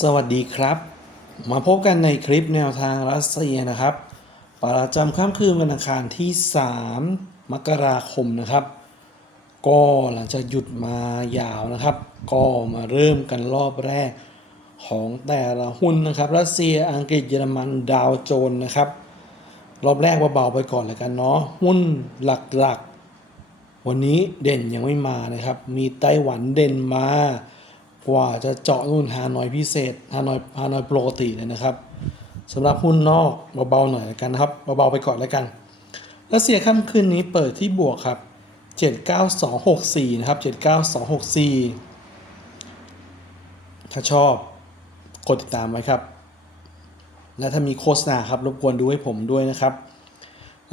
สวัสดีครับ มาพบกันในคลิปแนวทางรัสเซียนะครับ ประจำค่ำคืนวันอังคารที่ 3 มกราคมนะครับ ก็หลังจากหยุดมายาวนะครับ ก็มาเริ่มกันรอบแรกของแต่ละหุ้นนะครับ รัสเซียอังกฤษเยอรมันดาวโจนส์นะครับ รอบแรกเบาๆไปก่อนแล้วกันเนาะหุ้นหลักๆ วันนี้เด่นยังไม่มานะครับ มีไต้หวันเด่นมา กว่าจะเจาะนู่นฮานอยพิเศษฮานอยฮานอยปกติเลยนะครับสำหรับหุ้นนอกเบาๆหน่อยแล้วกันนะครับเบาๆไปก่อนแล้วกันรัสเซียค่ำคืนนี้เปิดที่บวกครับ 79264 นะครับ 79264 ถ้าชอบกดติดตามไว้ครับ และถ้ามีโฆษณาครับรบกวนดูให้ผมด้วยนะครับ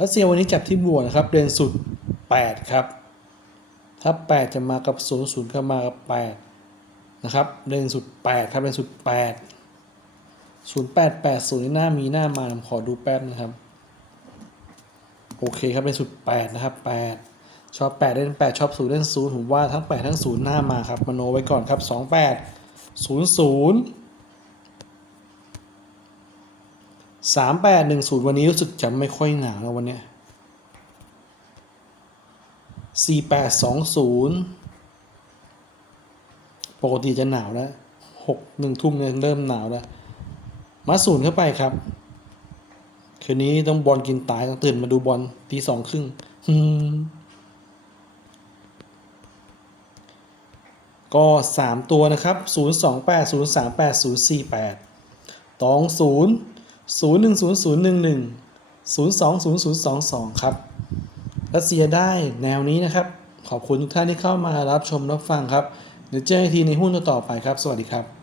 รัสเซียวันนี้จับที่บวกนะครับเดือนสุด 8 ครับ ถ้า 8 จะมากับ 0 0ก็มากับ 8 นะครับเรนส์สุดแปดครับเรนส์สุดแปดศูนย์แปดแปดศูนย์หน้ามีหน้ามาขอดูแป๊บนะครับ โอเคครับเลนส์สุดแปดนะครับแปดชอบแปดเล่นแปดชอบศูนย์เล่นศูนย์ผมว่าทั้งแปดทั้งศูนย์หน้ามาครับมโนไว้ก่อนครับสองแปดศูนย์ศูนย์สามแปดหนึ่งศูนย์วันนี้รู้สึกจะไม่ค่อยหนาวแล้ววันเนี้ยสี่แปดสองศูนย์ ปกติจะหนาวแล้วหกหนึ่งทุ่มเนี่ยเริ่มหนาวแล้วมาศูนย์เข้าไปครับ คืนนี้ต้องบอลกินตายต้องตื่นมาดูบอลตีสองครึ่งก็สามตัวนะครับศูนย์สองแปดศูนย์สามแปดศูนย์สี่แปดตองศูนย์ศูนย์หนึ่งศูนย์ศูนย์หนึ่งหนึ่งศูนย์สองศูนย์ศูนย์สองสองครับรัสเซียได้แนวนี้นะครับ ขอบคุณทุกท่านที่เข้ามารับชมรับฟังครับ เดี๋ยวเจอกันทีในหุ้นต่อไปครับ สวัสดีครับ